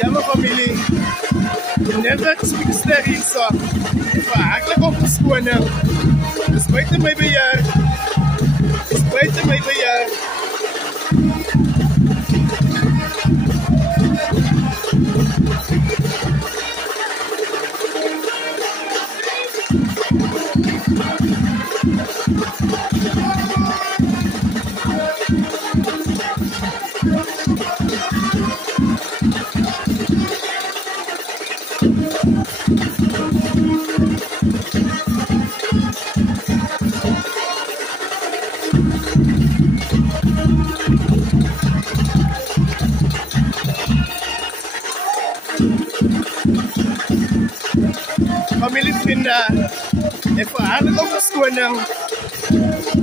Ja, mijn familie. Het netwerk is een ster hier zo. Verhaakelijk opgeschonen. Dus buiten mijn beheer. Familievrienden, ik verhaal ook verschoning.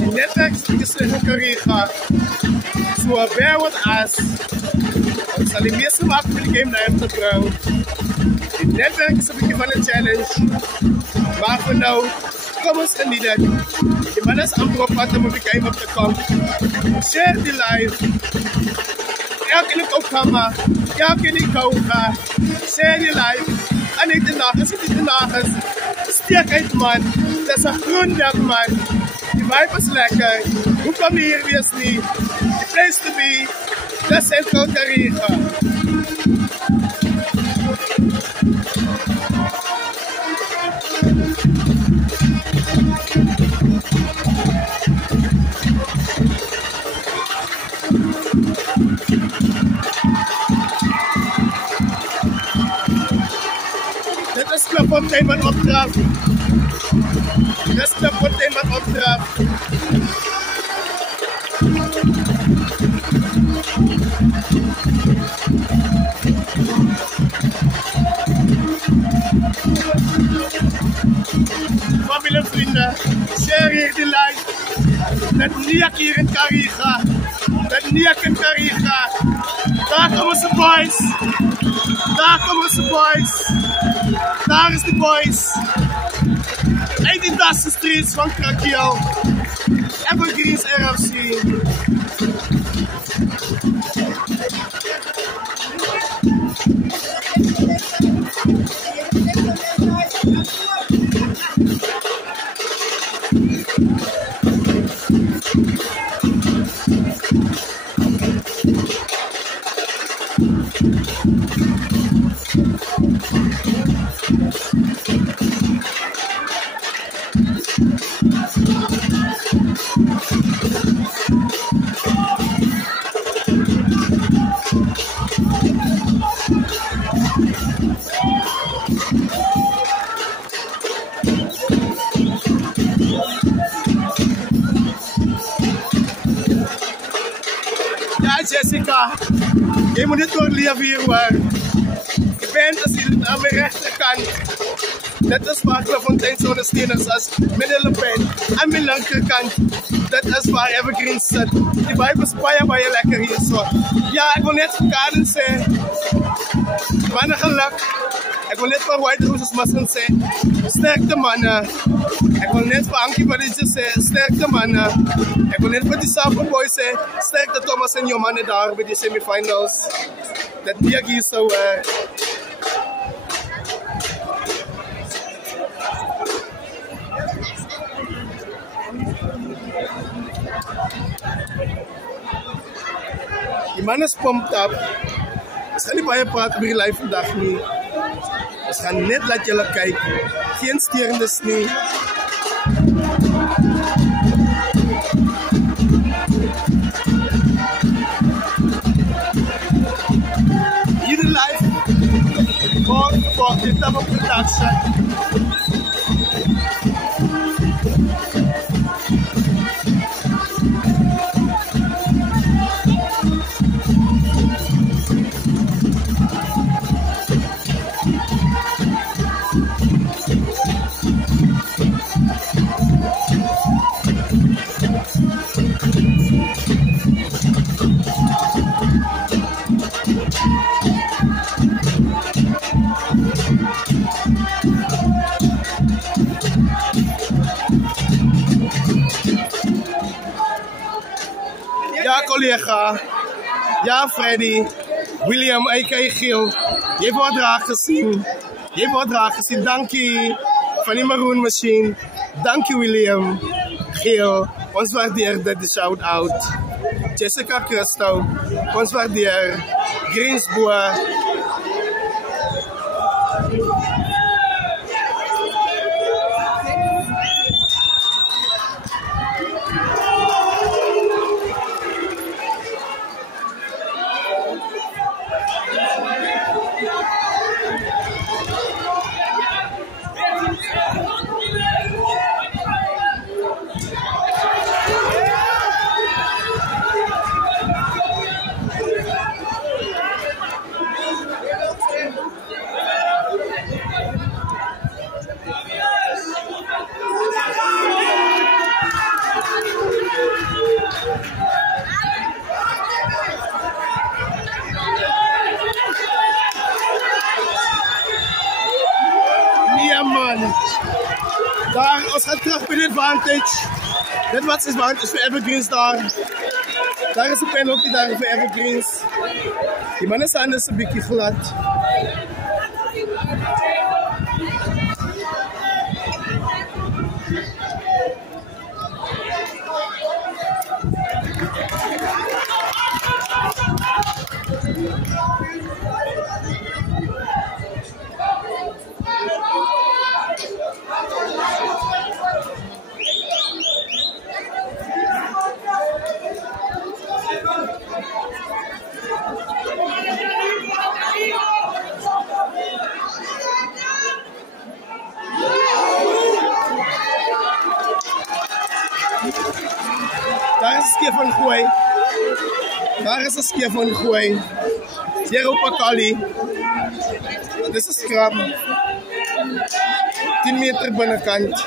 Het netwerk is in Korea. Zo ver wat as. Ik zal de meeste maken voor de game naar hem te brengen. Het netwerk is een beetje van een challenge. Maar voor nu, kom eens genieten. De man is amper op wat om op de game op te komen. Share die live. Elke in het opkammer, elke in de kouga. Share die live. En ik de nacht, zit in de nacht. Steek uit man, dat is een groen dag man. Die vibe is lekker. Hoe kom je hier weer niet? The place to be, dat is Central Korea. Fontein wat opdraaf. Dat is de fontein wat opdraaf. Familie en vrienden, share hier die live. Dat niet hier in Korea. Dat niet in Korea. Daar komen ze boys. Daar komen ze boys. Daar is de boys. Uit de Dusty Streets van Krakiel. Evergreens RFC. Jessica, je moet niet doorleven hier hoor. Je bent als je aan mijn rechterkant. Dat is waar Fontein zo'n steen is als middelenpijn. Aan mijn linkerkant, dat is waar Evergreen zit. Die vibe is bijna lekker hier zo. Ja, ik wil net verkaden zeggen. Mannen geluk. Ik wil net voor White Roses Muslim zeggen. Sterkte mannen. Ik wil net voor Ankie Parijsje zeggen. Sterkte mannen. Ik wil net voor die Sapa Boys zeggen. Sterkte Thomas en Jomane daar bij die semifinals. Dat niet hier zo. Die man is pumped up. We gaan niet bij je praten over je live vandaag niet. We gaan net laten jullie kijken. Geen sterendes niet. Hier live. Voor dit type of production. Ja, collega. Ja, Freddy. William, aka Giel. Jy het wat raak gesien. Jy het wat raak gesien. Dankie van die Maroon Machine. Dankie William. Giel, ons waardeer dit, die shout-out. Jessica Christo, ons waardeer. Greensboer. Daar, ons gaat terug bij de advantage. Dit was is advantage voor Evergreens daar. Daar is een penalty daar voor Evergreens. Die man is anders een beetje glad. Daar is een skeer van gooi. Daar is een skeer van gooi. Hier op Akali. Dit is een scrap. 10 meter binnenkant.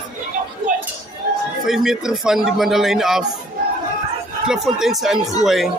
5 meter van die bandelijn af. Klipfontein se ingooi.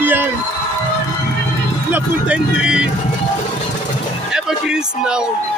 Sebastian, La Fontaine de Evergreens now.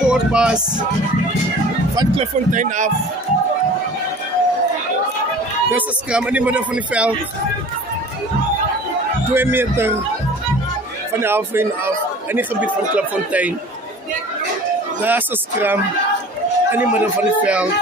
Voorpas van Kliffontein af. Dit is 'n skram in die midden van die veld. 2 meter van de halflijn af in die gebied van Kliffontein. Daar is 'n skram in die midden van het veld.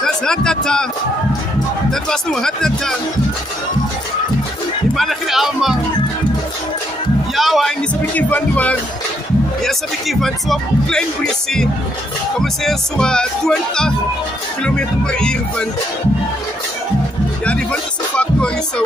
Dat is Hatata. Dat was nog Hatata. Die mannen gingen allemaal. Ja, hij is een beetje van de weg. Hij is een beetje van zo'n klein briesje. Kom ze zo 20 km/h van. Ja, die van is een factor is zo.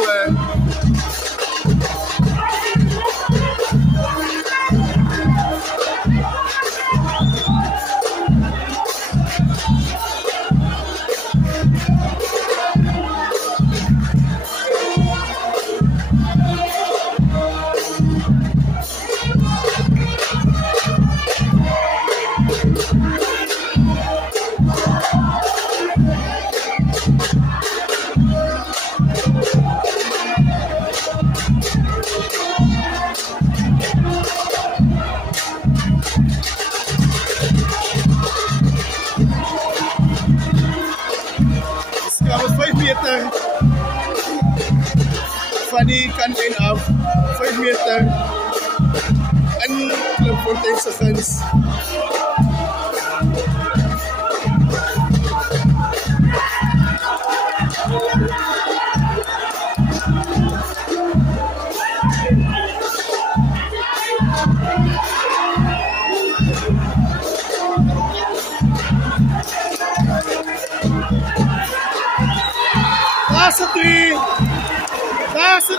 van die kant en af, 5 meter, in Klipfontein se guns. Daar is het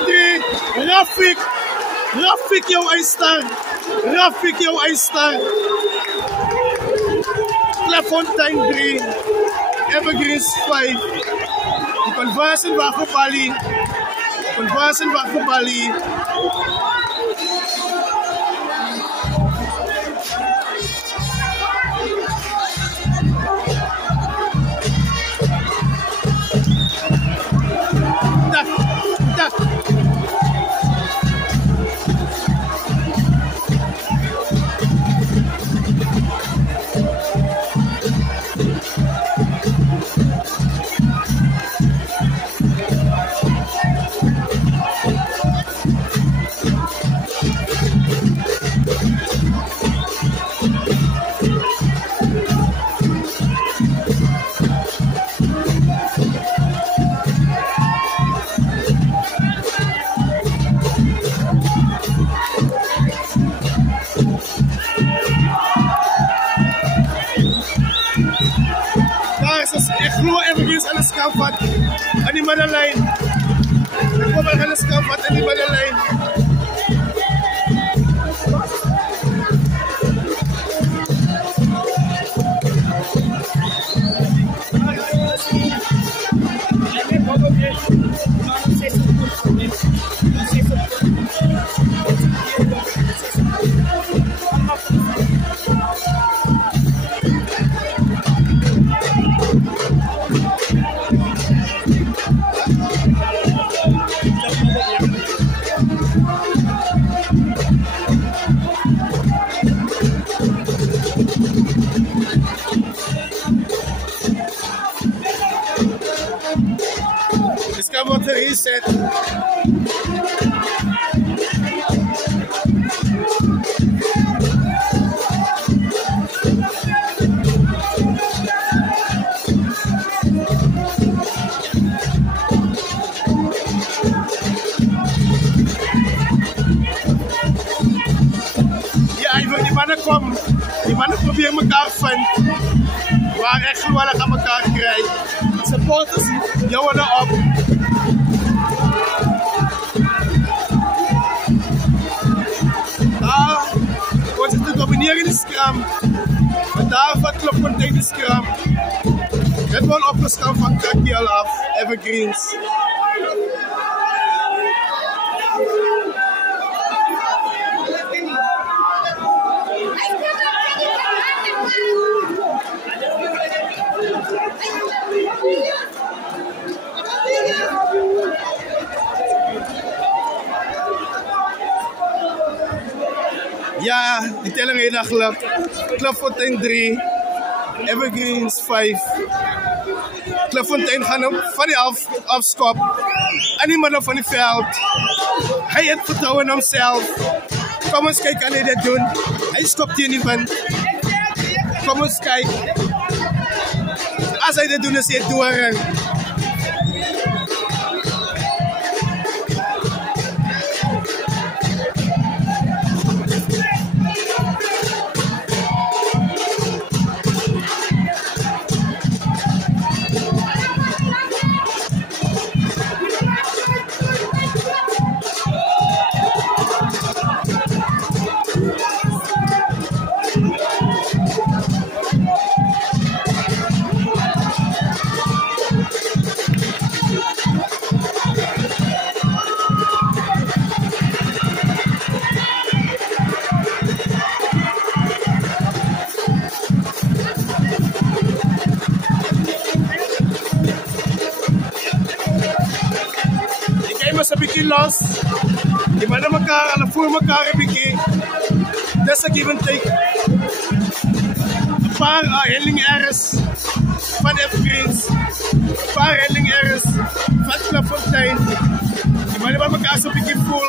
3, Rafik jouw ijster, Klipfontein 3, Evergreens 5, die conversion wacht op Bali, Evergreens aan de schaafvat aan die middenlijn. Ik kom aan de schaafvat aan die middenlijn. Wat er is het. Ja, die mannen komen. Die mannen proberen elkaar te vinden. Waar echt geweldig aan elkaar krijgen. Supporters, jouwen op. Wat is te domineren in de scrum? En daar van Klipfontein de scrum. Het wordt opgeschaft van Krakiel af, Evergreens. Ja, die telling heeft nog gelukt. Klipfontein 3, Evergreens 5. Klipfontein gaan hem van die afskop. En die man van die veld. Hij heeft vertrouwen in hemzelf. Kom eens kijken hoe hij dit doet. Hij stopt hier niet van. Kom eens kijken. Als hij dit doet, is hij het door. Een beetje los. Die mannen elkaar en voelen elkaar een beetje. Dat is een give and take. Een paar handling errors van Evergreens. Een paar handling errors van Klipfontein. Die Maar die bij elkaar zo'n beetje voel.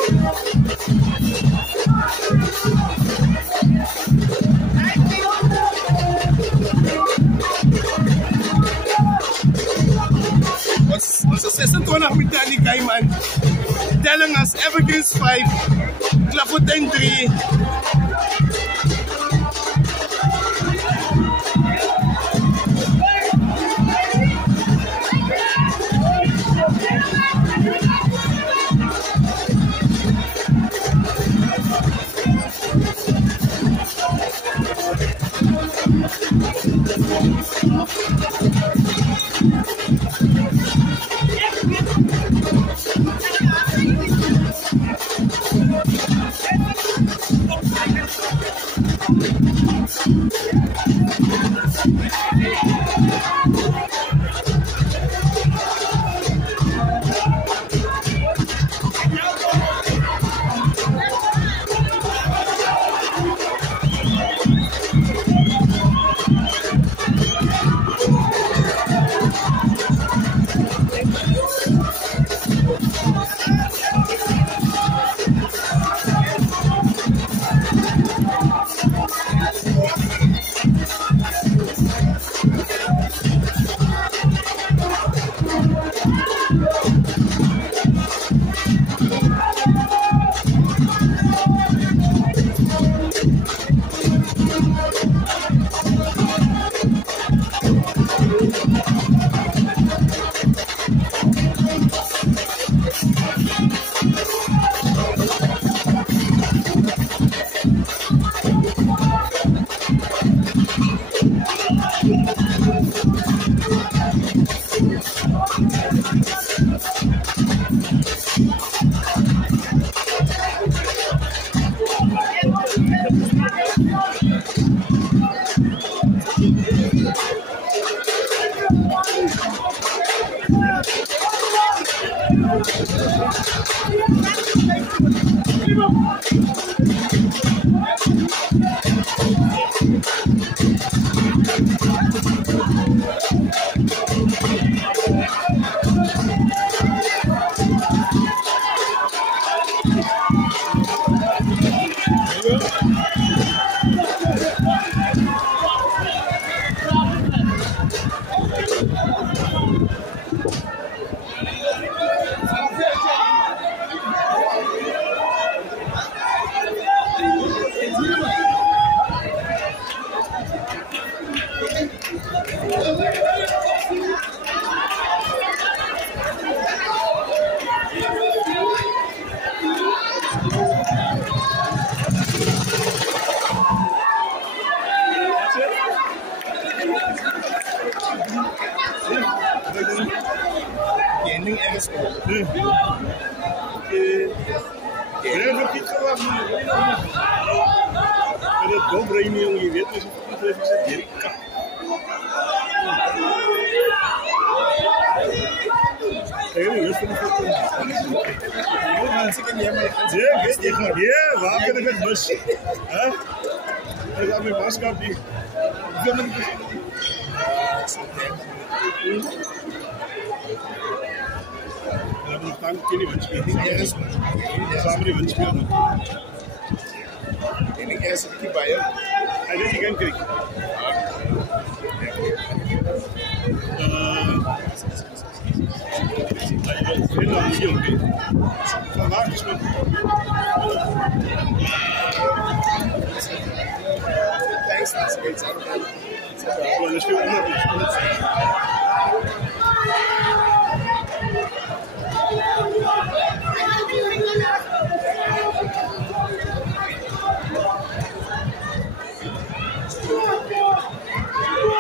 Onze 26 minuten aan die Keiman. Telling us Evergreens 5, Clairefontaine 3.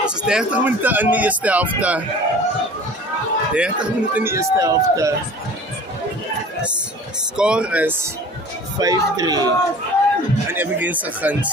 Het is 30 minuten in de eerste helft. 30 minuten in de eerste helft. Score is 5-3. En Evergreens se guns.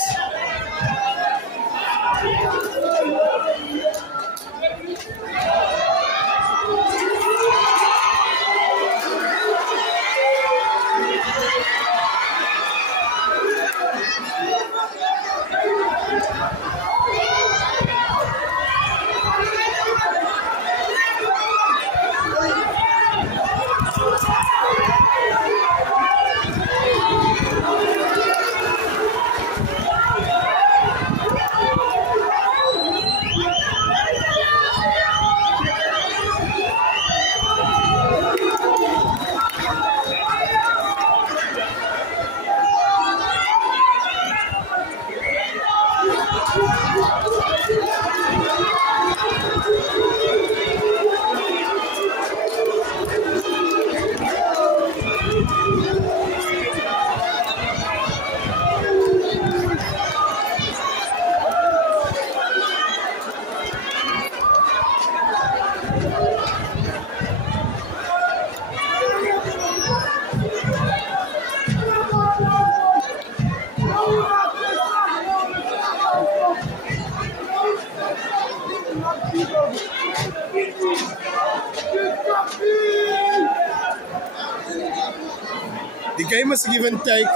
The game is give and take.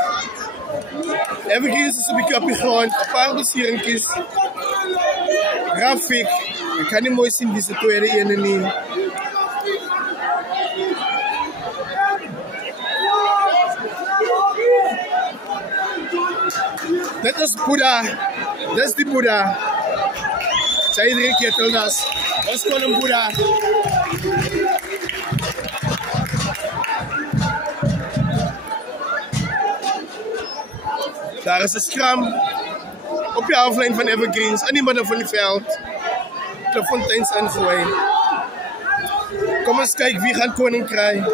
Evergreens is een beetje op de grond. Een paar blessurenkies. Grafiek. Ik kan niet mooi zien deze tweede ene niet. Dit is Boeddha. Dit is die Boeddha. Zij 3 keer tildas. Dat is gewoon een Boeddha. Daar is een scrum op je halflijn van Evergreens en die midden van het veld. Klefonteins ingooi. Kom eens kijken wie gaat koning krijgen.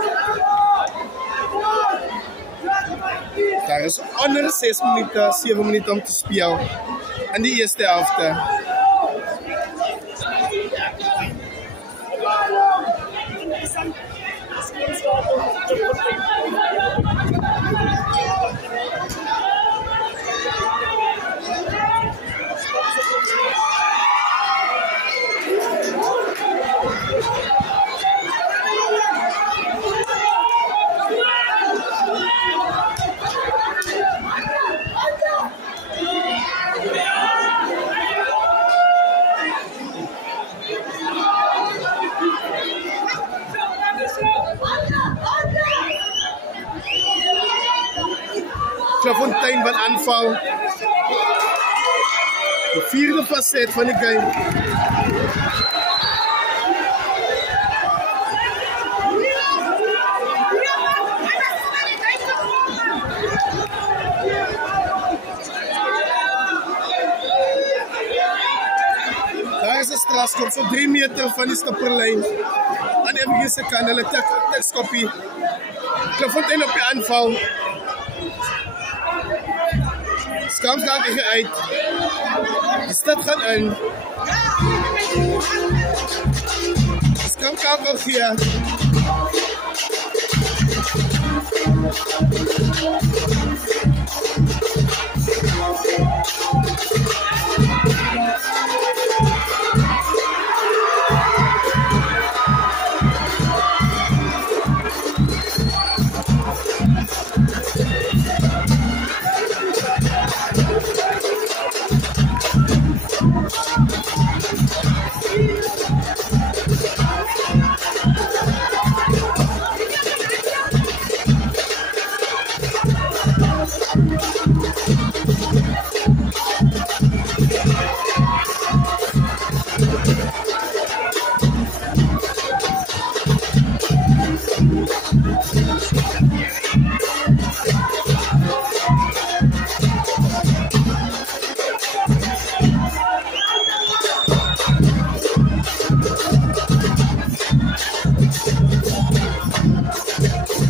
Daar is onder 6 minuten, 7 minuten om te spelen. En die eerste helft. Klefontein van aanval. De vierde facet van de game. Daar is de strafschop, zo 3 meter van die stopperlijn. En even ze kan hulle tekstkoppie. Klefontein op je aanval. Skam gaat even uit. De stad gaat in. Skam gaat nog hier.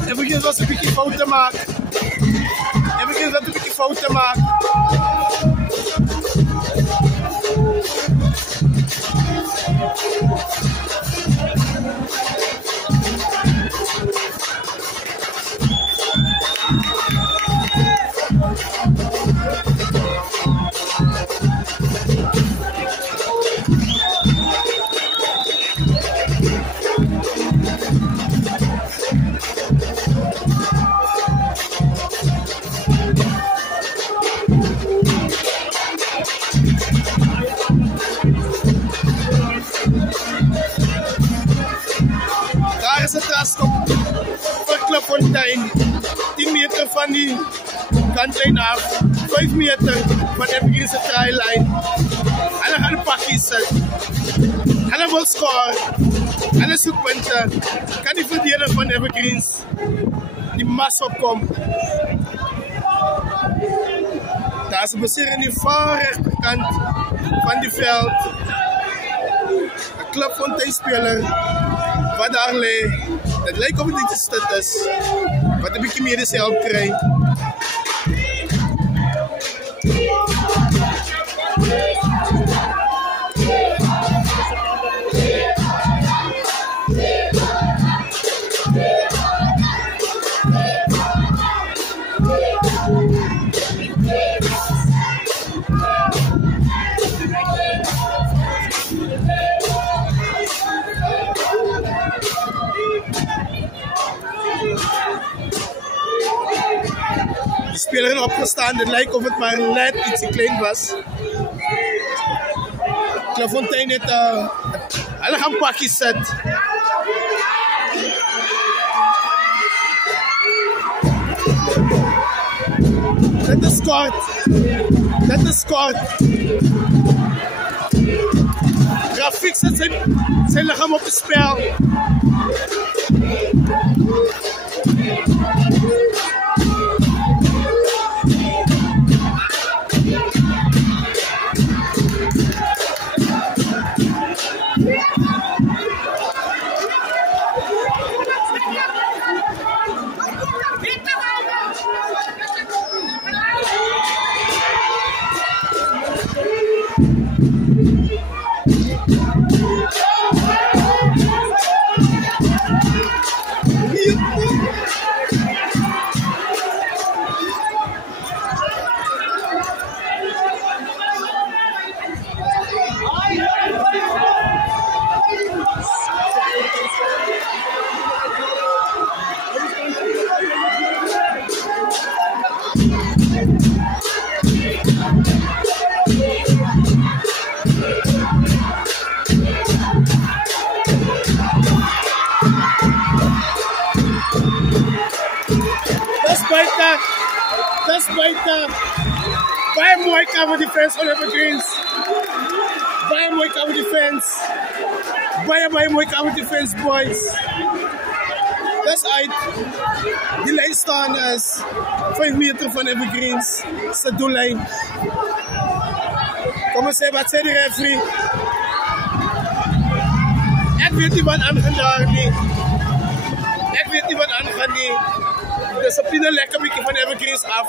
Evergreens was een beetje fouten maken. Evergreens was een beetje fouten maken. Daar is het raskop voor Klefontein. 10 meter van die kantlijn af. 5 meter van Evergreens de try-lijn. En dan gaan de pakjes zetten. En dan wil scoren. En dan zoekt punten. Kan die verdediger van Evergreens die mas opkomt. Daar is een beseer in die rechterkant van die veld. Een Klipfontein-speler wat daar ligt. Het lijkt of het niet gestit is. Wat een beetje medische help krijgt. De speler is opgestaan, het lijkt of het maar net ietsje klein was. Klipfontein heeft hulle gaan pakjes zet. Dat is kort. Dat is kort. Grafiek zet zijn lichaam op het spel. Dat is buiten. Baie mooi cover defense on Evergreens. Baie mooi cover defense. Baie mooi cover defense, boys. Dat is uit. Die lijn staan is 5 meter van Evergreens. Dat is de doellijn. Kom eens even, wat zei de referee? Ik weet niet wat aangaan daar niet. Ik weet niet wat aangaan niet. De discipline lekker een beetje van Evergreens af.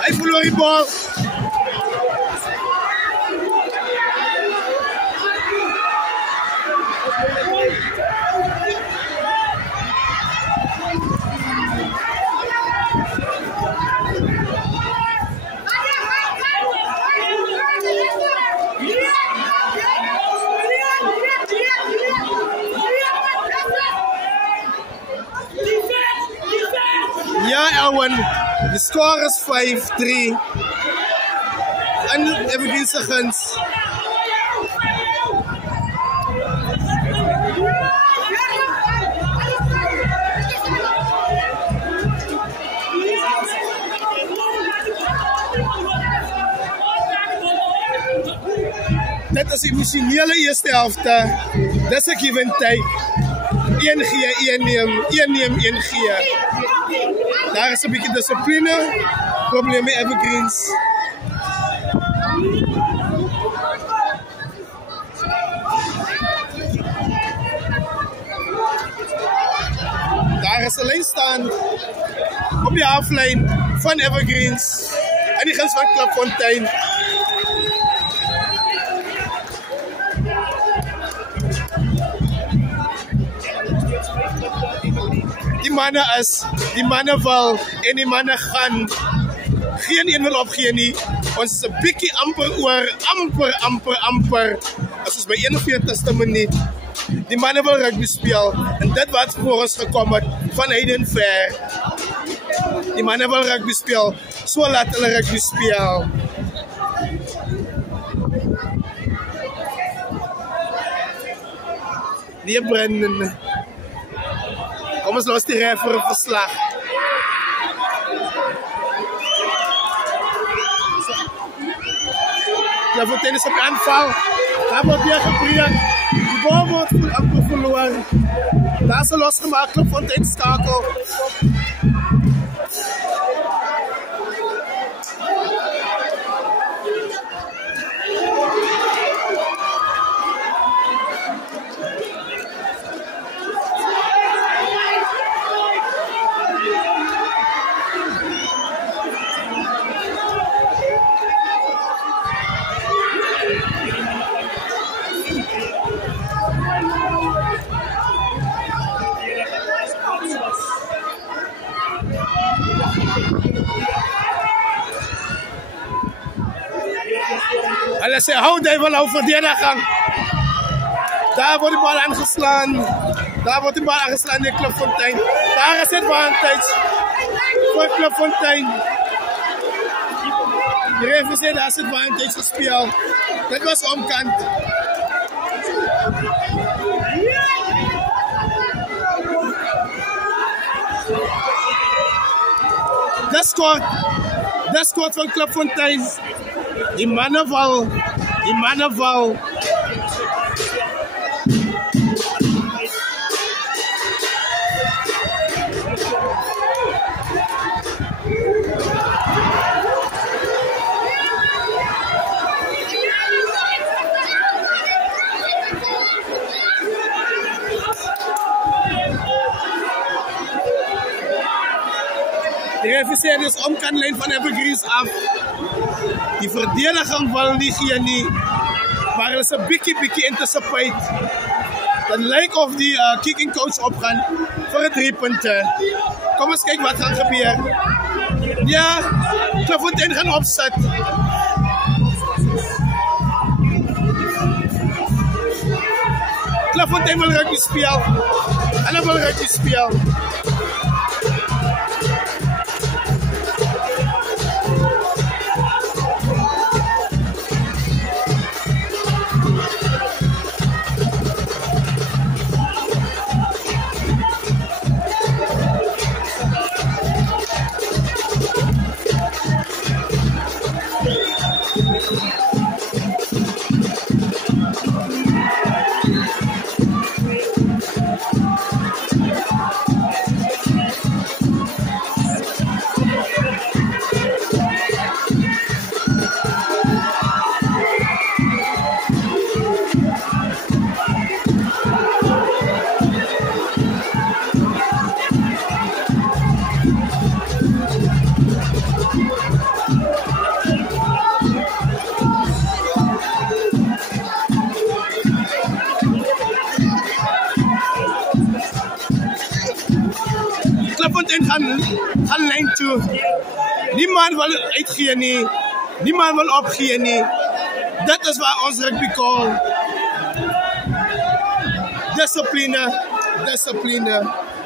Hij verloor die bal. Ja, Elwin, de score is 5-3. En Evergreens se guns. Dit is die emosionele eerste helft. Dis 'n give and take. 1 gee, 1 neem, 1 neem, 1 gee. Daar is 'n bietjie dissipline. Probleem met Evergreens. Daar is 'n lyn staan op die halflyn van Evergreens. En die guns van Klipfontein. Die mannen wil en die mannen gaan. Geen een wil opgee nie. Ons is 'n bietjie amper oor, amper. As ons by 41ste minuut. Die mannen wil rugby speel. En dit wat voor ons gekom het van Hayden Fair. Die mannen wil rugby speel. So laat hulle rugby speel. Die Brendan. Kom eens los die rij voor een verslag. Klapfontein is op aanval. Daar wordt weer geprierd. De bal wordt amper verloren. Daar is ze losgemaakt. Klapfontein schakel. Hulle sê hou die wel over verdediging. Daar wordt de bal aangeslaan. Daar wordt de bal aangeslaan in Klapfontein. Daar is het advantage voor Klapfontein. De referee zei daar is het advantage gespeeld. Dat was omkant. Dat scoort van Klapfontein. Die mannenval. De referee is omkantlijn van Evergreens af. Die verdediging wil niet hier niet. Maar er is een bikkie anticipate. Het lijkt of die kicking coach opgaan voor het 3 punten. Kom eens kijken wat gaat gebeuren. Ja, Klapfontein gaan opzet. Klapfontein wil rugby spelen. En dan wil rugby spelen. Gaan lijn toe. Niemand wil uitgeven nie. Niemand wil opgeven nie. Dat is waar ons rugby call. Discipline.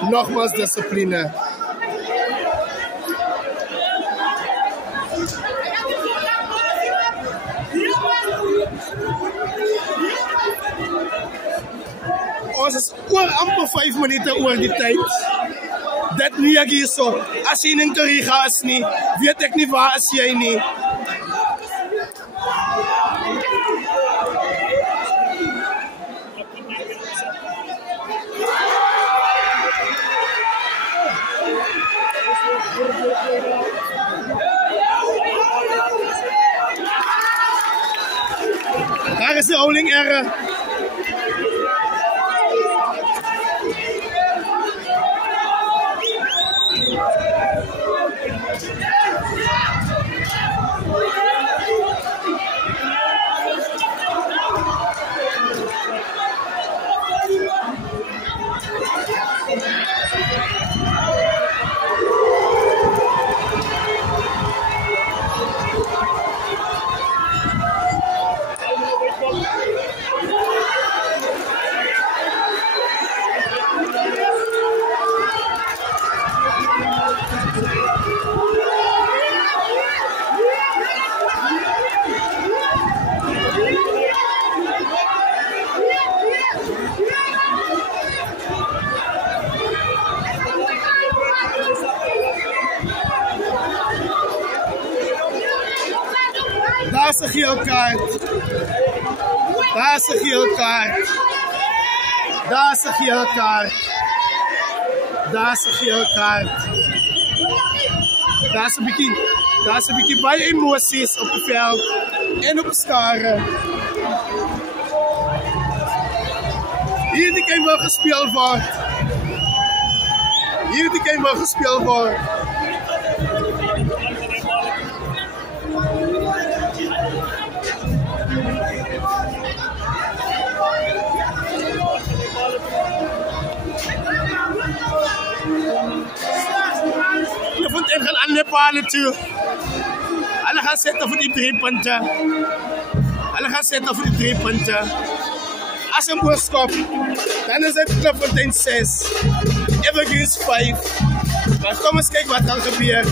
Nogmaals discipline. Ons is amper 5 minuten oor die tijd. Dat nie ek hier so. As jy in Kariga is nie, weet ek nie waar is jy nie. Daar is die holding error. Daar's 'n geel kaart. Daar's 'n geel kaart. Daar's 'n geel kaart. Daar's 'n geel kaart. Daar's 'n bietjie baie emosies op die veld en op die skare. Hierdie game wil gespeel word. Hierdie game wil gespeel word. En gaan alle palen toe. Alle gaan zetten voor die 3 punten. Alle gaan zetten voor die 3 punten. Als een boodschap, dan is het Clubfontein 6. Evergreens 5. Maar kom eens kijken wat er gebeurt.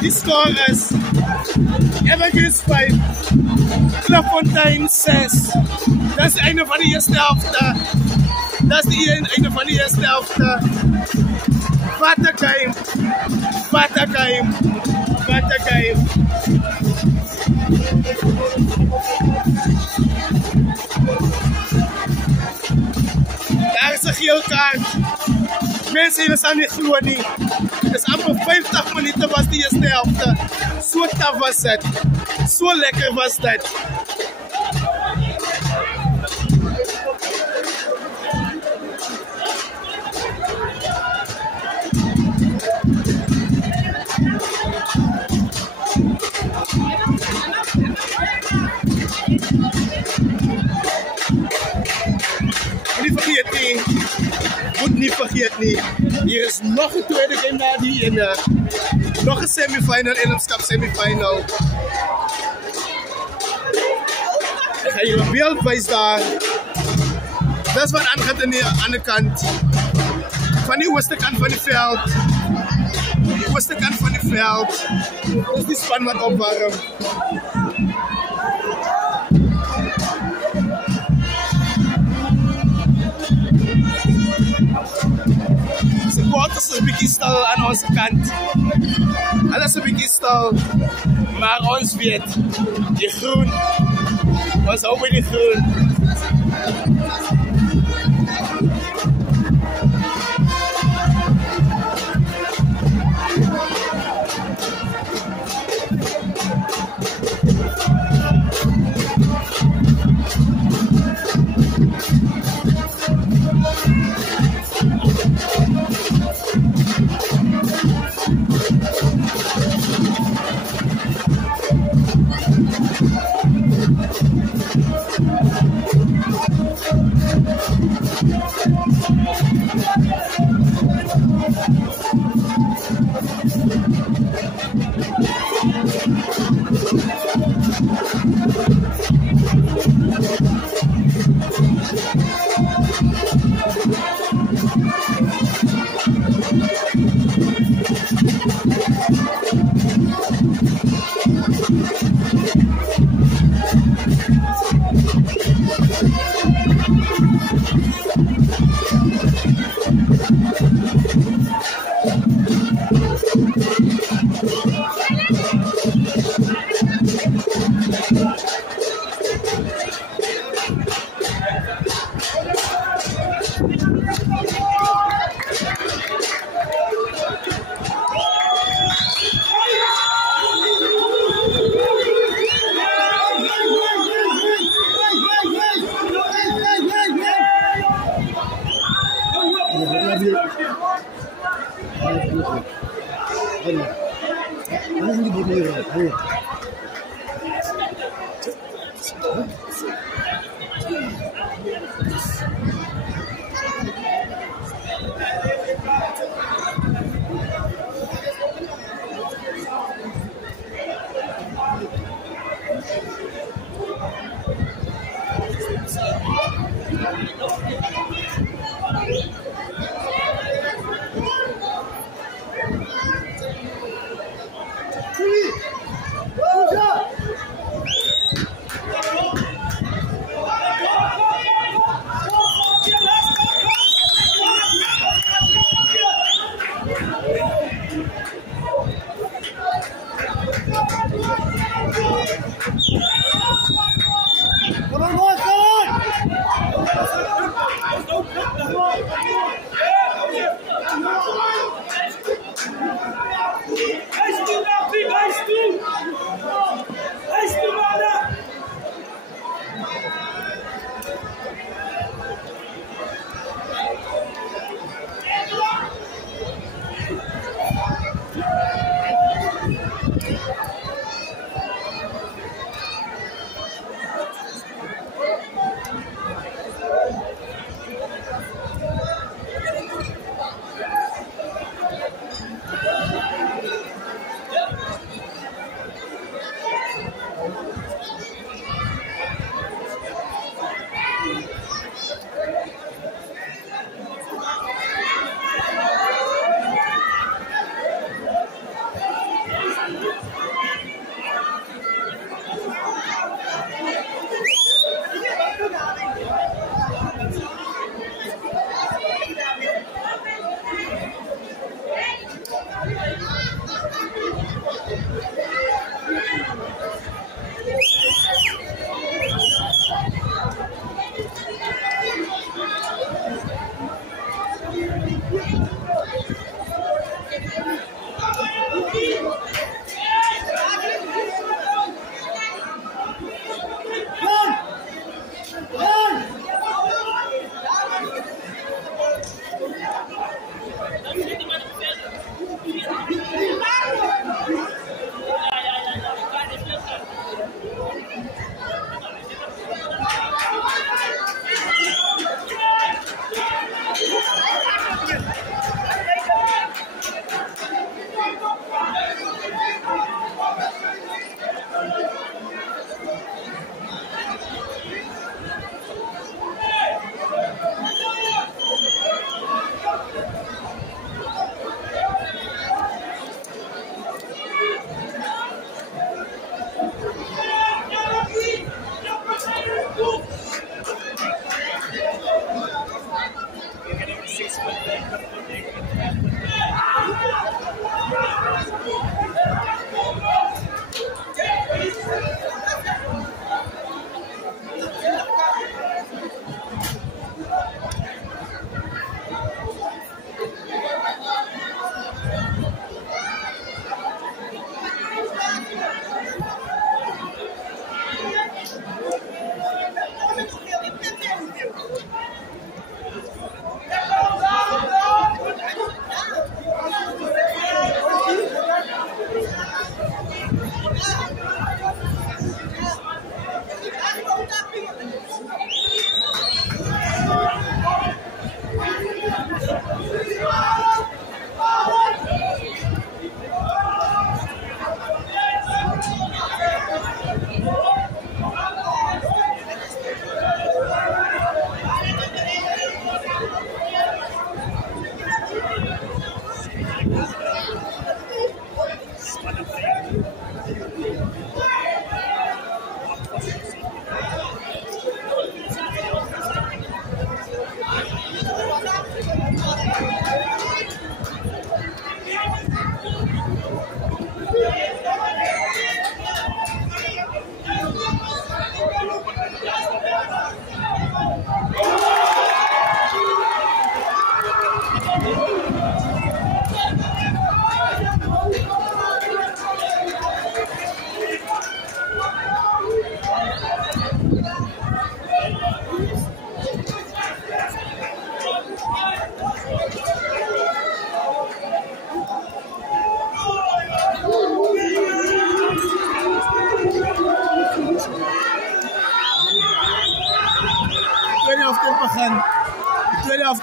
Die score is Evergreens 5, Clubfontein 6. Dat is het einde van de eerste helft. Dat is het einde van de eerste helft. Wat een game. Wat een game. Wat een game. Daar is een geel kaart. Mensen, jullie staan niet gloeien niet. Dus amper 50 minuten was die eerste helft. Zo tof was het. Zo lekker was dat. Moet niet vergeten, hier is nog een tweede game na die ene. Nog een semifinal, Ellenskap semifinal. Ik ga hier een beeld wijzen daar. Dat is wat aangaat aan de andere kant. Van die ooste kant van het veld. De ooste kant van het veld. Dat is die span wat opwarmt. Supporters is een beetje stil aan onze kant. Alles is een beetje stil. Maar ons weet, die groen, ons houden bij die groen.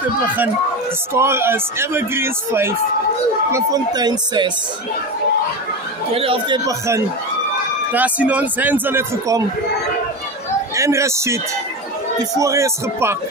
helft begin. Die score is Evergreens 5, Klipfontein 6. Tweede helft begin. Daar is Sinon Zenzel net gekom. En Rashid. Die voor is gepakt.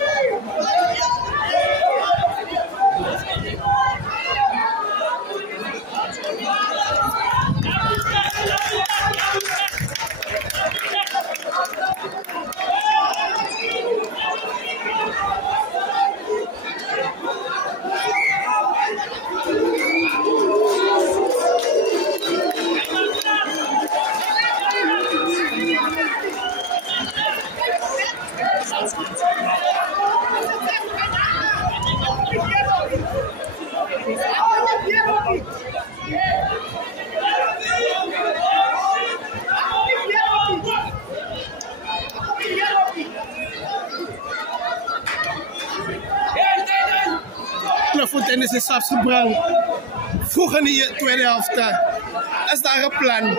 Klipfontein is in saps gebrand. Vroeg in de tweede helft. Is daar een plan?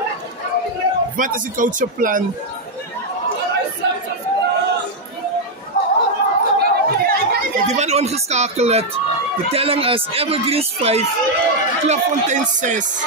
Wat is de coach's plan? Die wordt ongeschakeld. De telling is Evergreens 5, Klipfontein 6.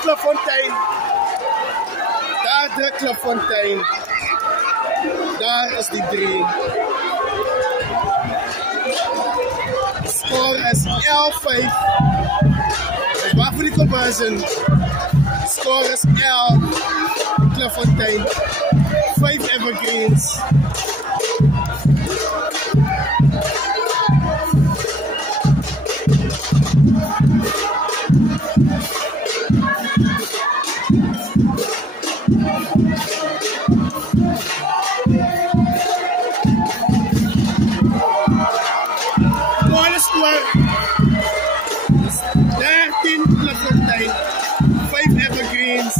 Klipfontein. Daar de Klipfontein. Daar is die 3. is 11-5. Waar voor die conversion? Score is 11. Kliffontein. 5 evergreens. Score 13 Kliffontein, 5 evergreens.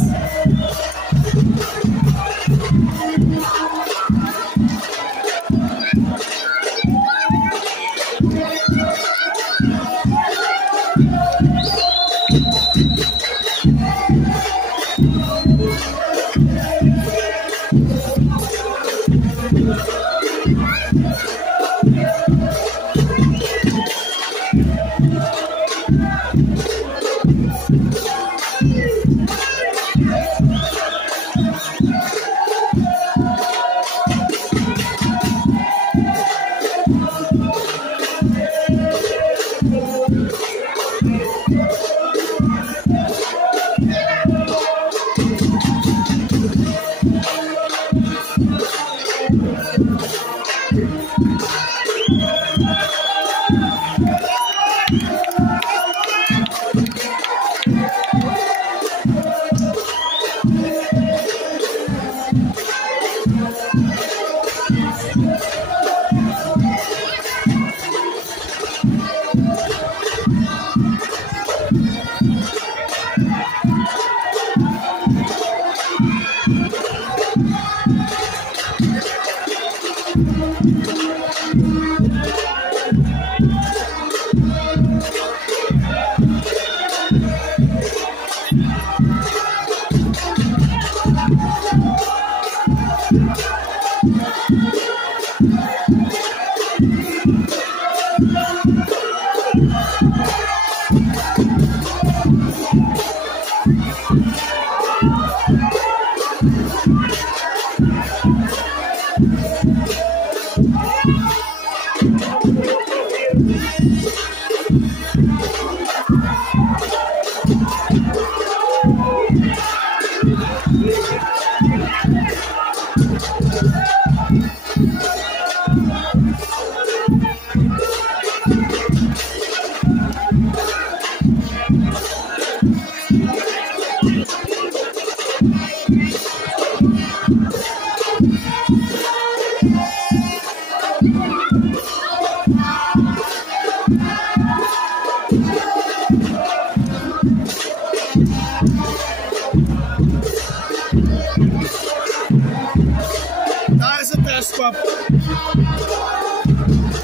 Daar is een testkop.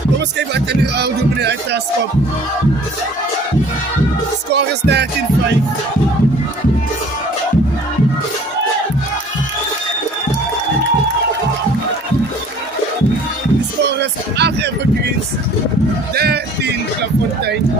Kom eens kijken wat er nu al doet met die testkop. Score is 13-5. Score is 8 evergreens, 13 Kliffontein.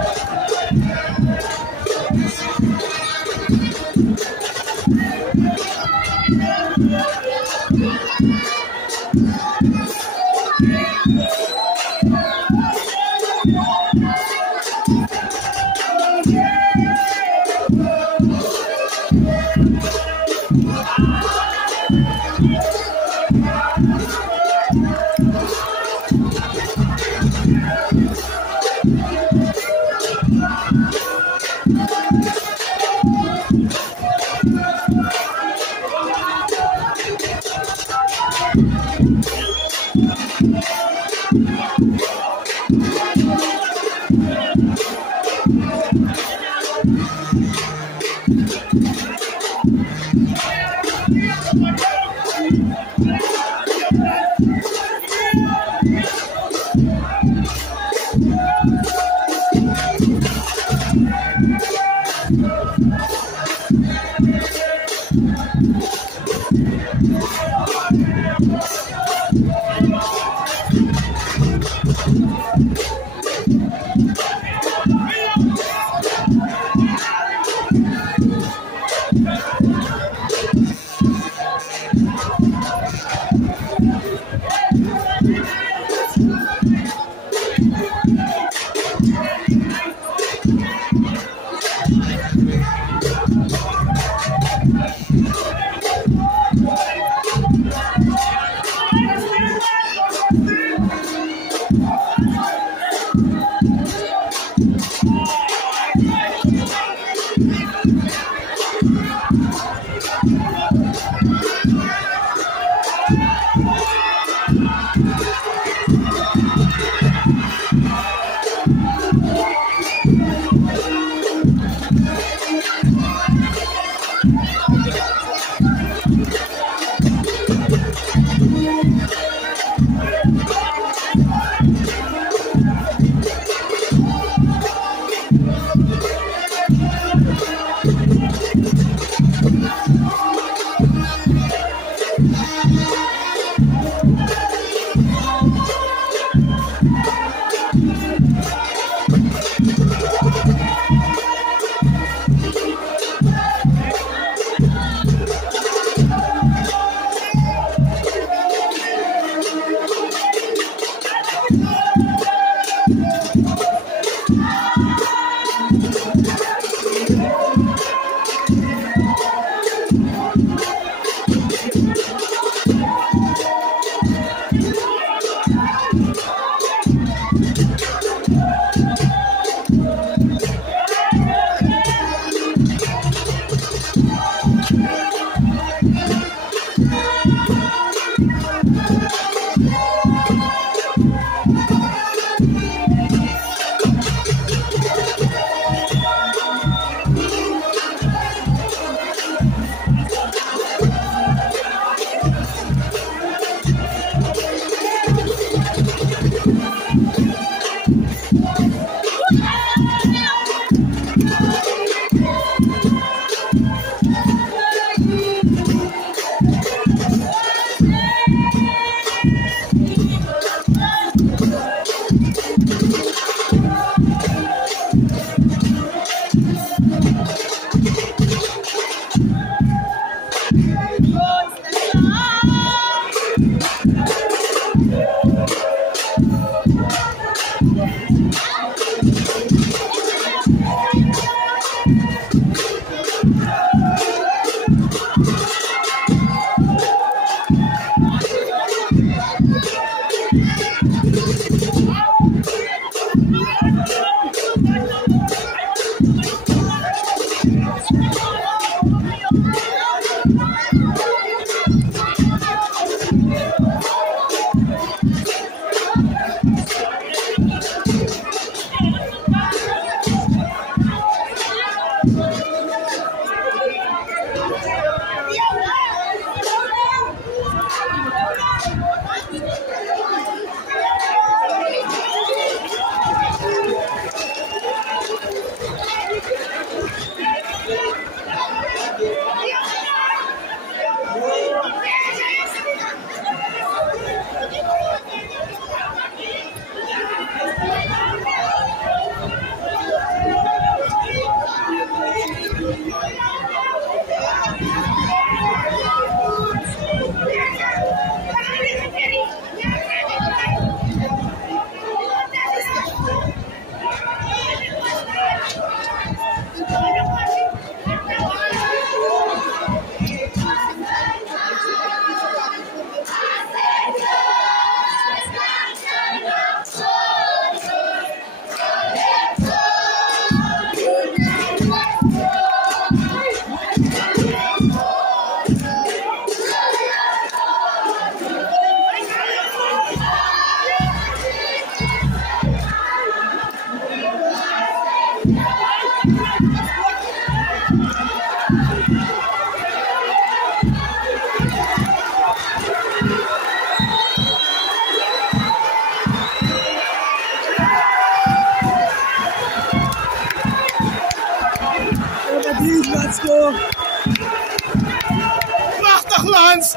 Prachtig Lans!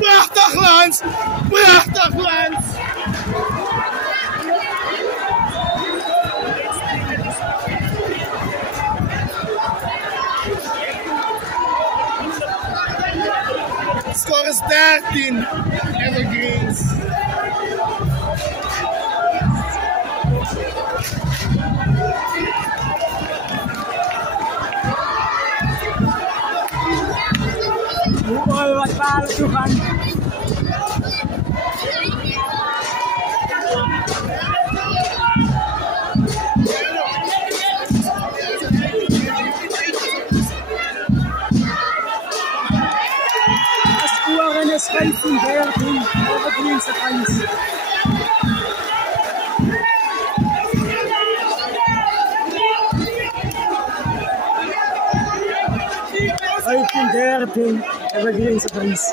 Prachtig Lans! Prachtig Lans! Score is 13. Evergreens. Ôi, wat palen toe gaan. seconds. Evergreen seconds.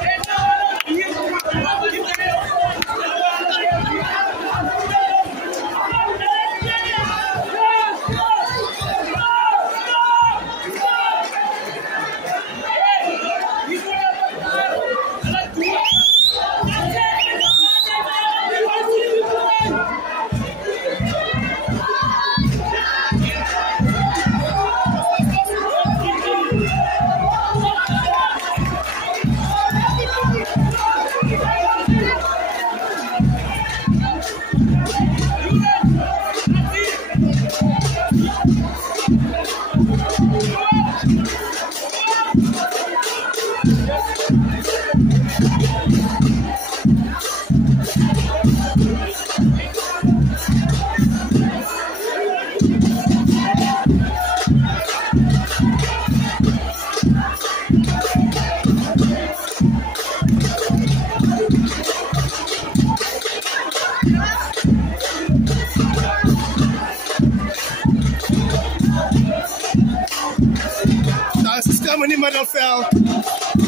In the middenveld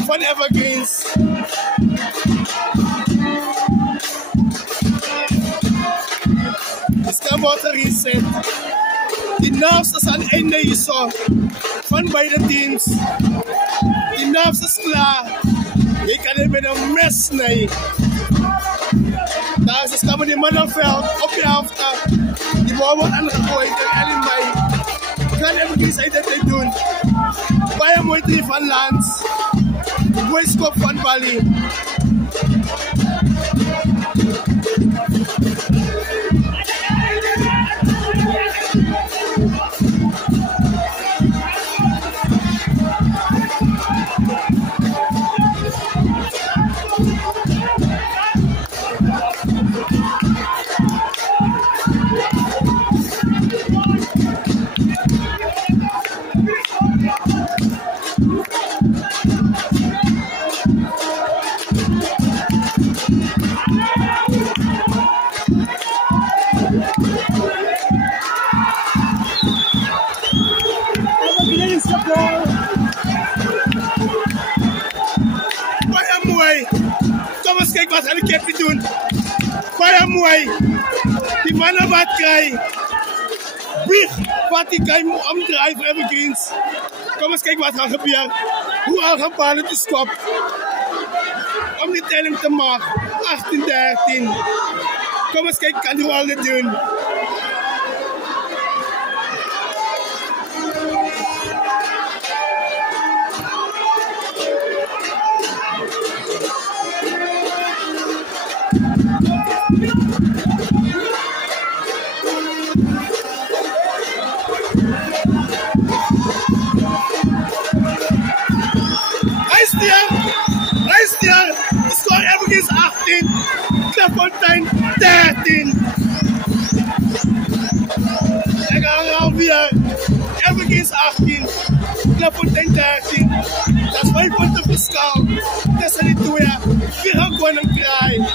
van Evergreens. De stem wordt reset. Die nerves is aan het einde hier zo. Van beide teams. Die nerves is klaar. Je kan het met een mes snijden. Daar is de stem in het middenveld op je helft. Die bal wordt aangegooid en in mij. Kan Evergreens uit dit doen. Baie mooi drie van Lans. Mooi skop van Bali. Kijk wat gaan de Cappy doen. Baie mooi. Die mannen wat krijgen. Bieg wat die guy moet omdraaien voor Evergreens. Kom eens kijken wat gaat gebeuren. Hoe al gaan ballen te stoppen. Om die telling te maken. 18-13. Kom eens kijken, kan die al dit doen. Score Evergreens 18, Clairefontaine 13. En dan alweer Evergreens 18, Clairefontaine 13. Dat is 5 punten verschil tussen die twee. We gaan gewoon een kraai.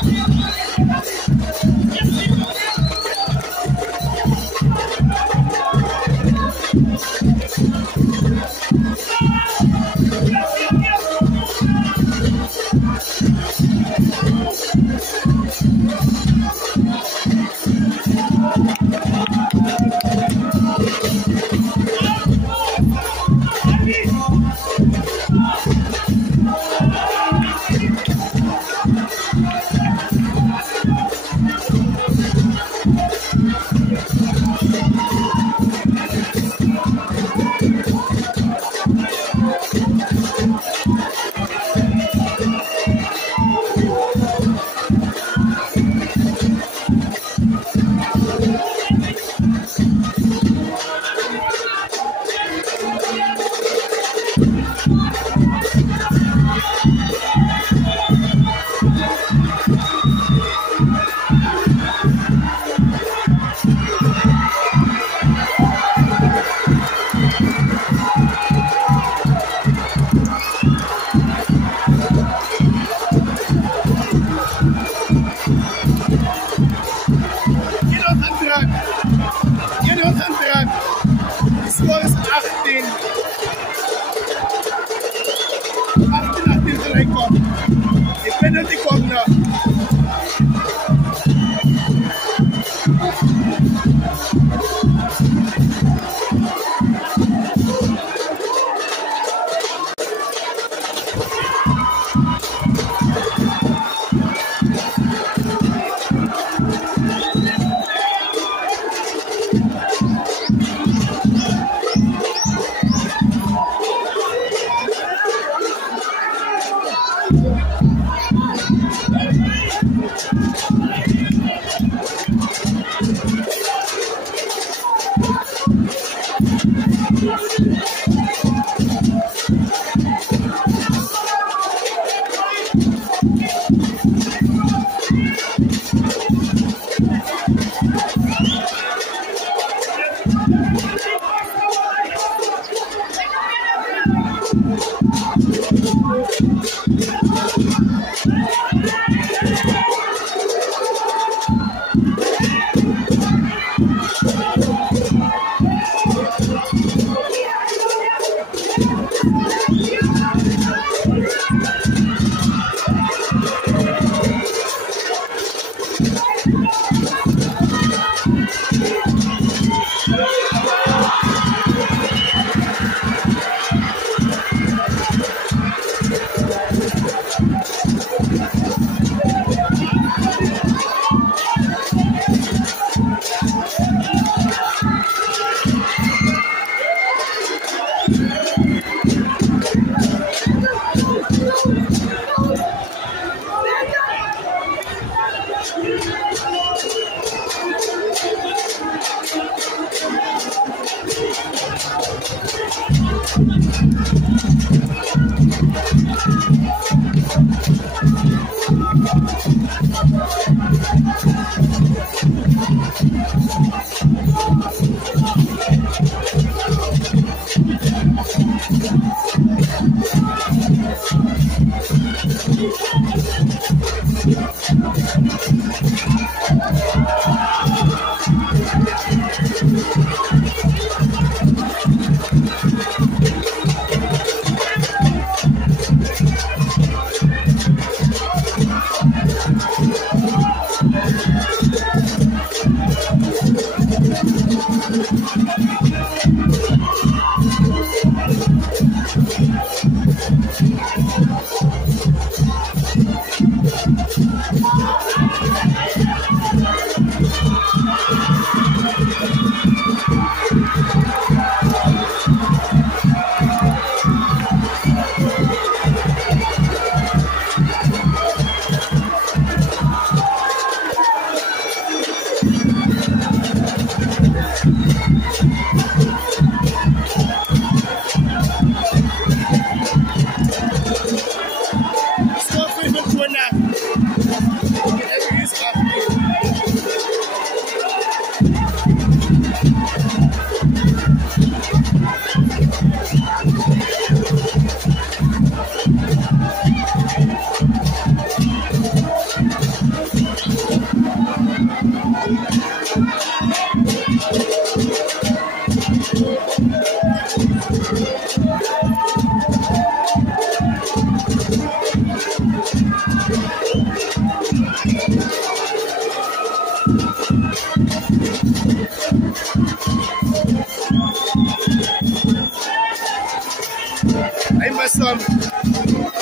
I must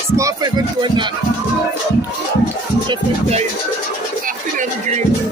score 5 and 2 now. The first time. After every game.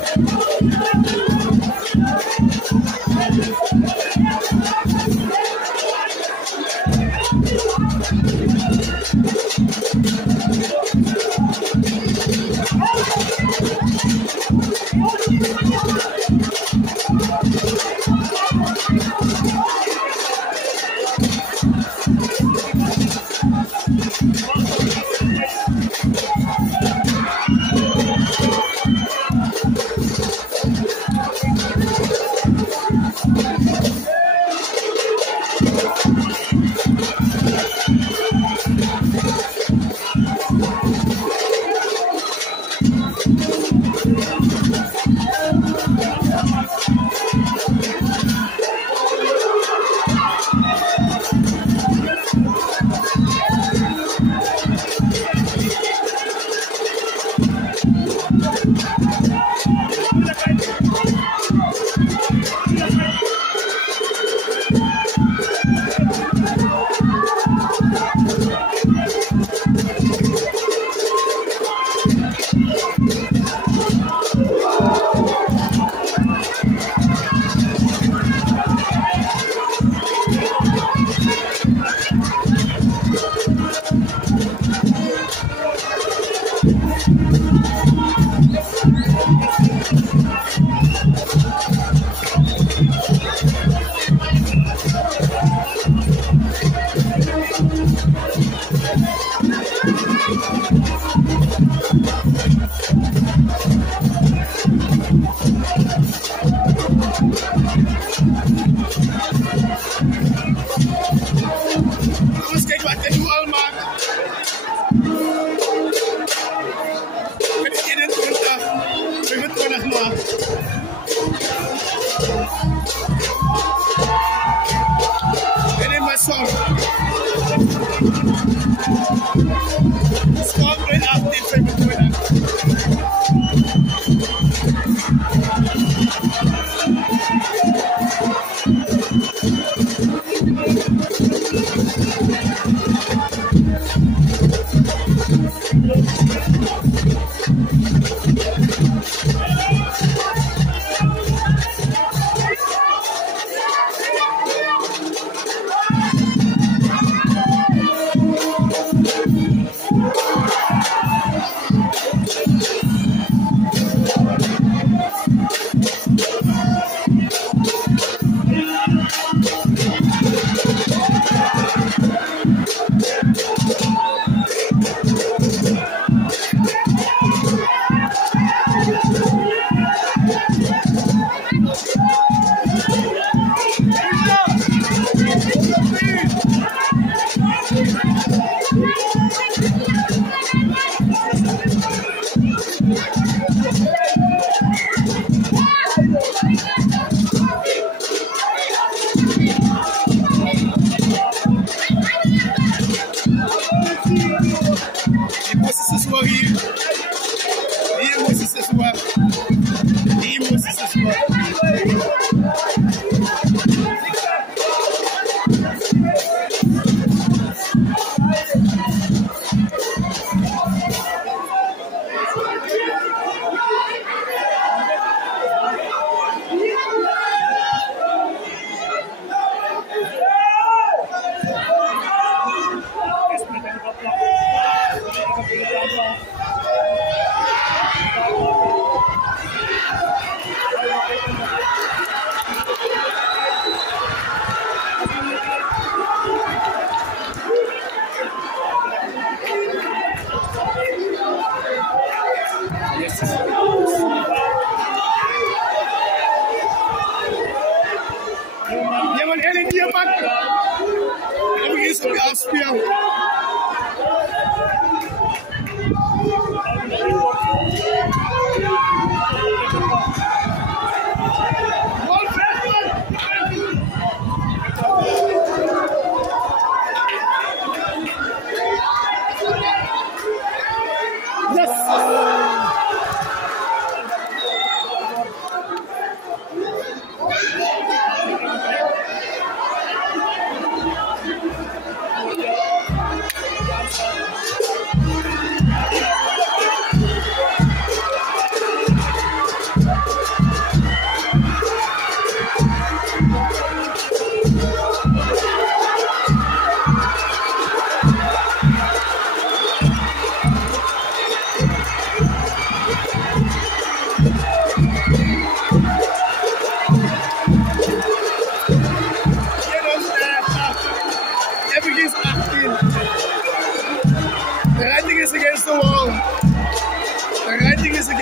Vamos kijken wat hij nu al maakt. Met 21 maart. En in mijn song. Stop met 1825.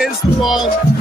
Against the wall.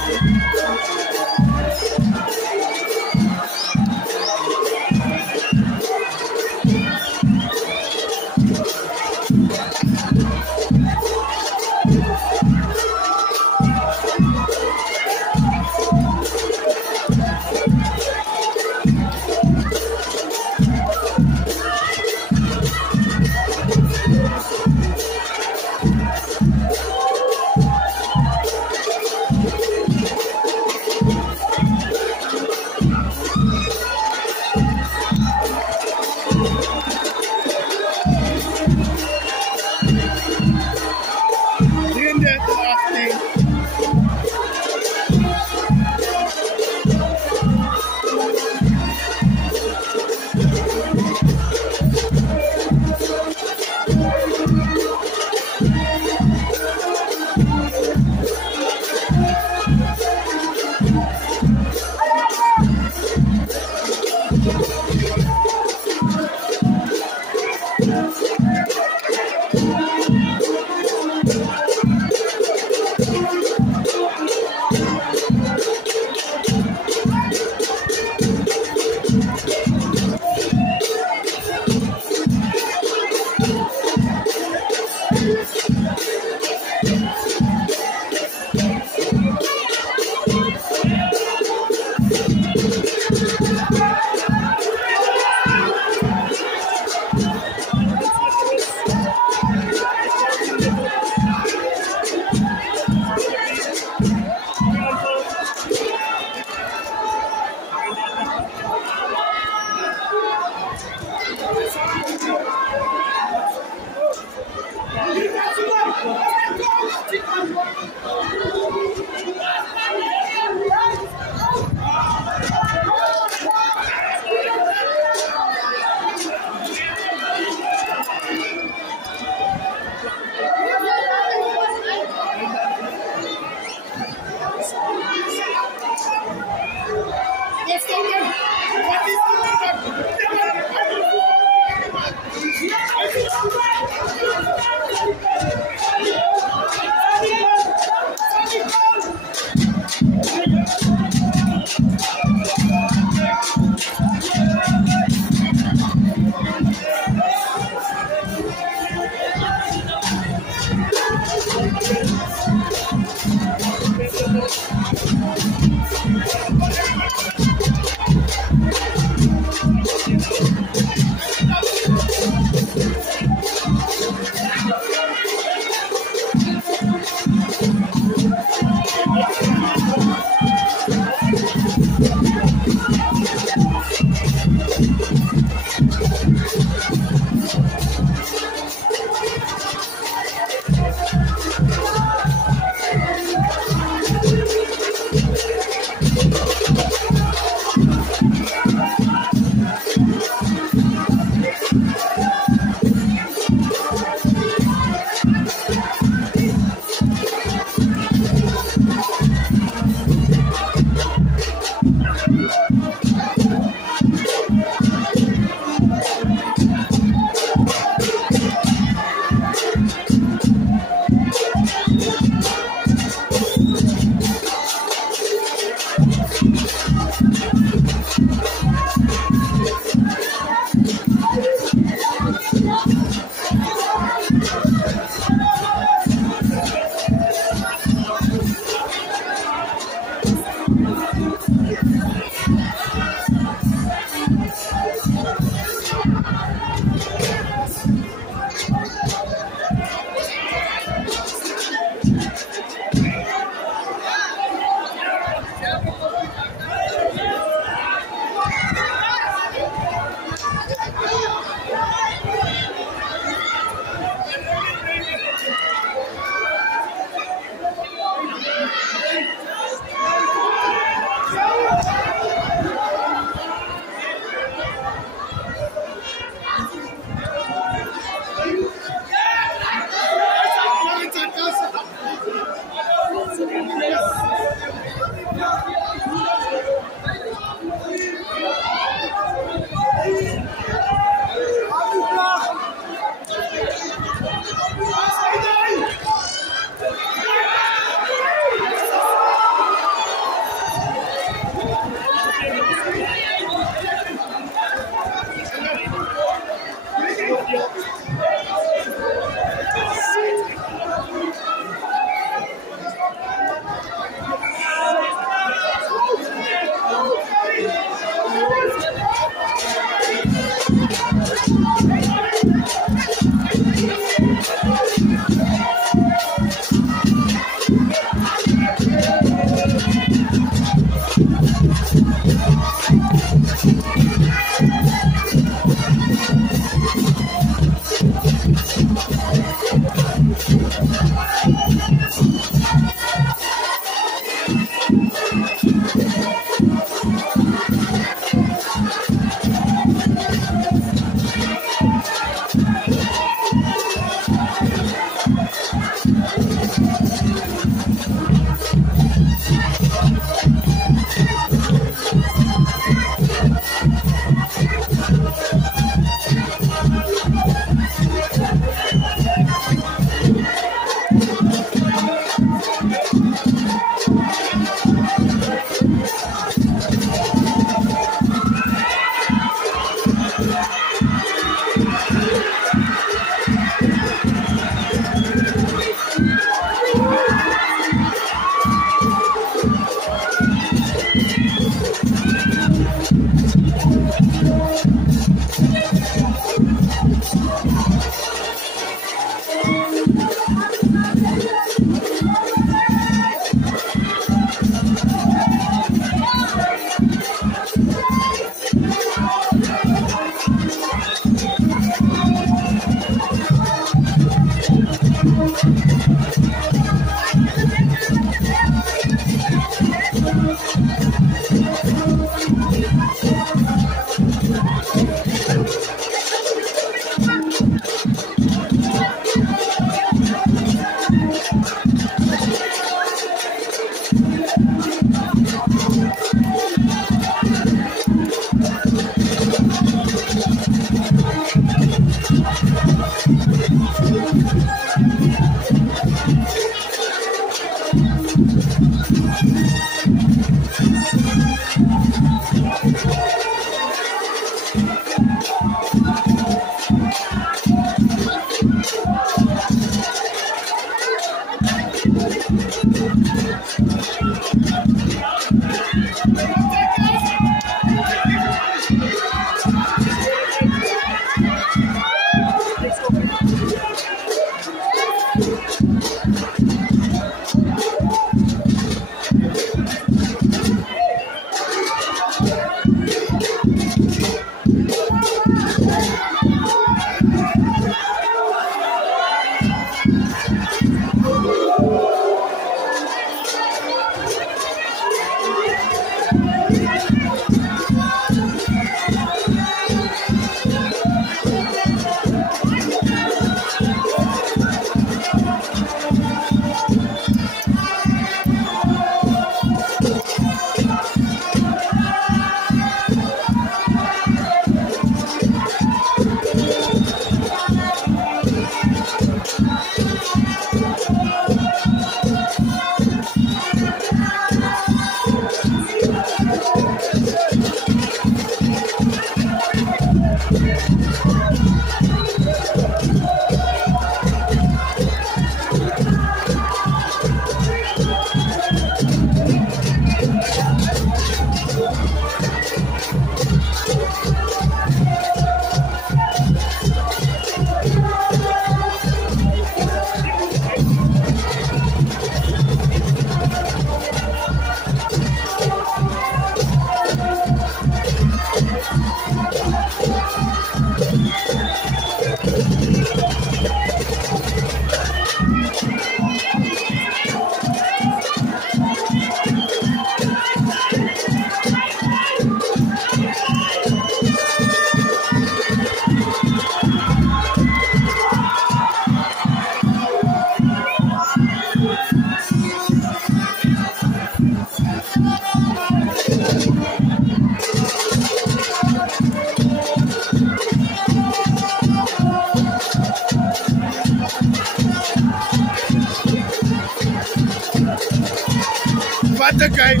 What a game.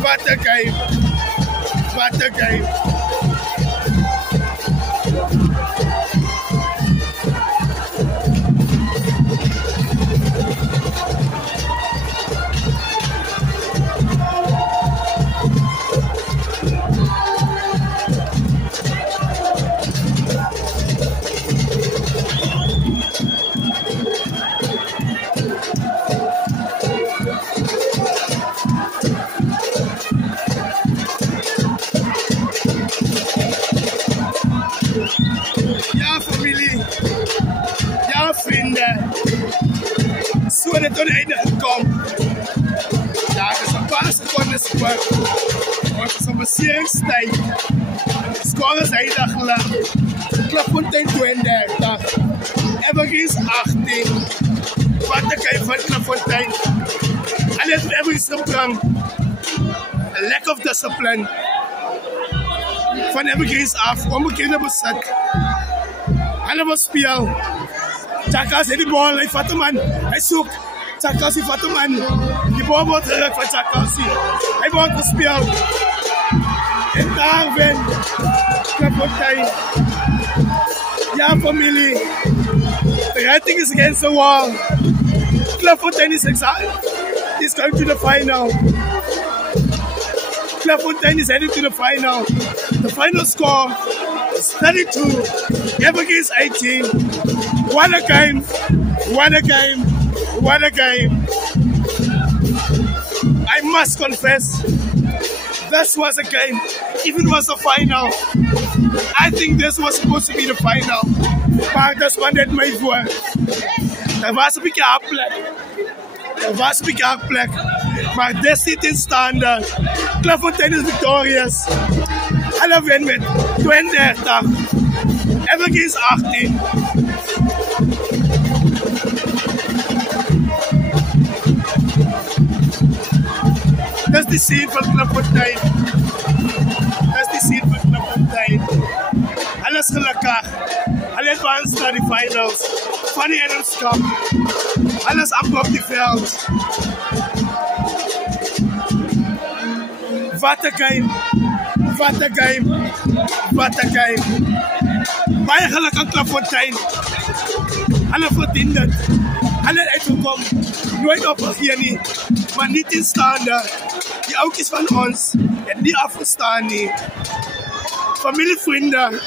What a game. What a game. So dat tot die einde gekomen. Daar is een paar seconden sport. Want het is een baseringstijd. Score is eindig lang. Klapfontein 32. Evergreens 18. Wat de kijk van Klapfontein. En het heeft Evergreens gebracht. A lack of discipline. Van Evergreens af. Onbekende bezit. Allemaal speel. Chakas heeft die bal, hij vat hem aan. Hij zoekt. Chakas vat hem aan. Die bal wordt terug van Chakas. Hij wordt gespeeld. En daar wint Klapfontein. Ja, familie. The writing is against the wall. Klapfontein is going to the final. Klapfontein is heading to the final. The final score is 32. Evergreens 18. What a game! What a game! What a game! I must confess, this was a game. If it was the final, I think this was supposed to be the final. Maar dat was net mijn voor. Er was een beetje afplek. Er was een beetje afplek. Maar dit zit in staande. Klapfontein is victorious. Alle win met 32. Evergreens 18. Dat is de scene van Klapfontein. Dat is de scene van Klapfontein. Alles gelukkig. Alles advanced naar de finals. Van de Adams Cup. Alles af op het veld. Wat een game. Wat een game. Wat een game. Baie geluk aan Klapfontein. Alle verdient het. Alle uitgekomen. Nooit opgegeven nie. Maar niet in staande. Die oudjes van ons het niet afgestaan nie. Familie, vrienden.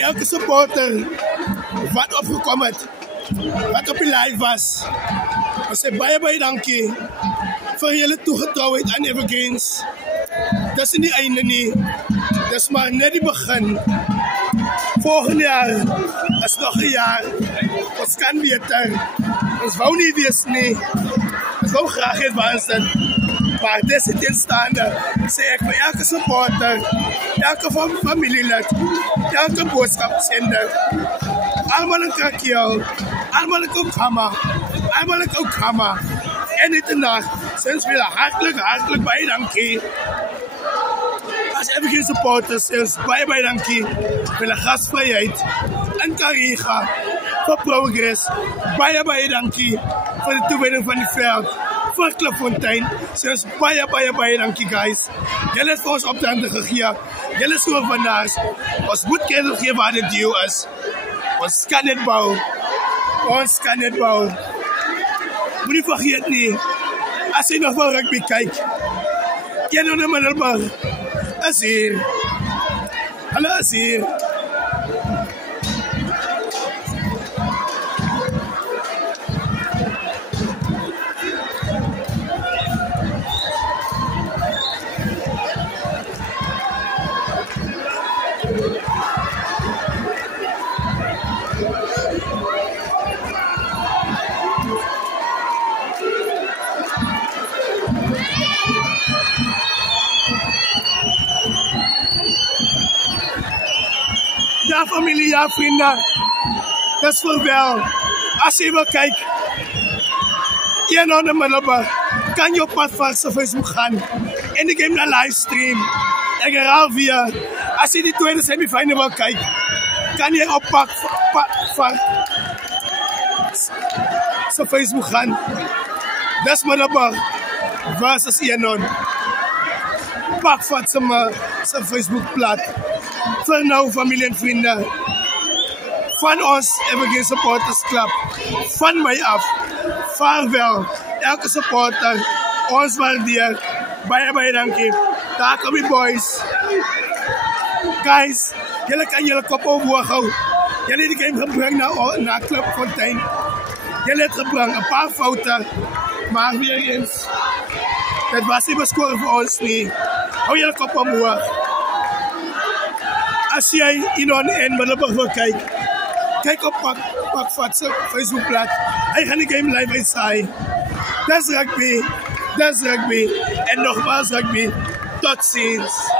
Elke supporter wat opgekomen het, wat op die live was. We zeggen baie dankie voor jullie toegetrouwheid aan Evergreens. Dat is niet einde nie. Dat is maar net die begin. Volgend jaar is nog een jaar. Ons kan beter. Ons wou niet wees nie. Ons wou graag het waar zijn. Maar dit zit in staande. Zeg ik voor elke supporter, elke familielid, elke boodschapzender. Allemaal een krakje, allemaal een kokhamma, allemaal een kokhamma. En niet de nacht. Sinds we hartelijk bij dankie. Als Evergreens supporters, sinds bij dankie. Voor de gastvrijheid en Kariga. Voor Progress. Bij dankie. Voor de toewiding van het veld. vir Klipfontein. So is baie dankie guys. Julle het vir ons opdragte gegee. Julle is oorwinnaars. Ons moet kennis gee waar dit deel is. Ons kan dit bou. Ons kan dit bou. Moenie vergeet nie, as jy nog wel rugby kyk, Enon en Middelburg is hier. Hulle is hier. Ja, familie, ja, vrienden. Dat is voor wel. Als je wil kijken, Enon en Middelburg, kan je op pad van Facebook gaan. En ik heb een livestream. Ik herhaal weer. Als je die tweede semifinale wil kijken, kan je op pad van Facebook gaan. Dat is Middelburg versus Enon. Pak van zijn Facebookblad. Voor nou, familie en vrienden. Van ons Evergreen Supporters Club. Van mij af. Vaarwel. Elke supporter. Ons waardeer. Baie dankie. Daar kom je boys. Guys. Jullie kan jullie kop omhoog houden. Jullie die game gebracht naar Klipfontein. Jullie het gebracht. Een paar fouten. Maar weer eens. Het was niet bescoren voor ons niet. Hou jullie kop omhoog. Als jij Enon en Middelburg wil kijken, kijk op Pakvat's Facebookblad. Hij gaat de game live uitzaaien. Dat is rugby. Dat is rugby. En nogmaals rugby. Tot ziens.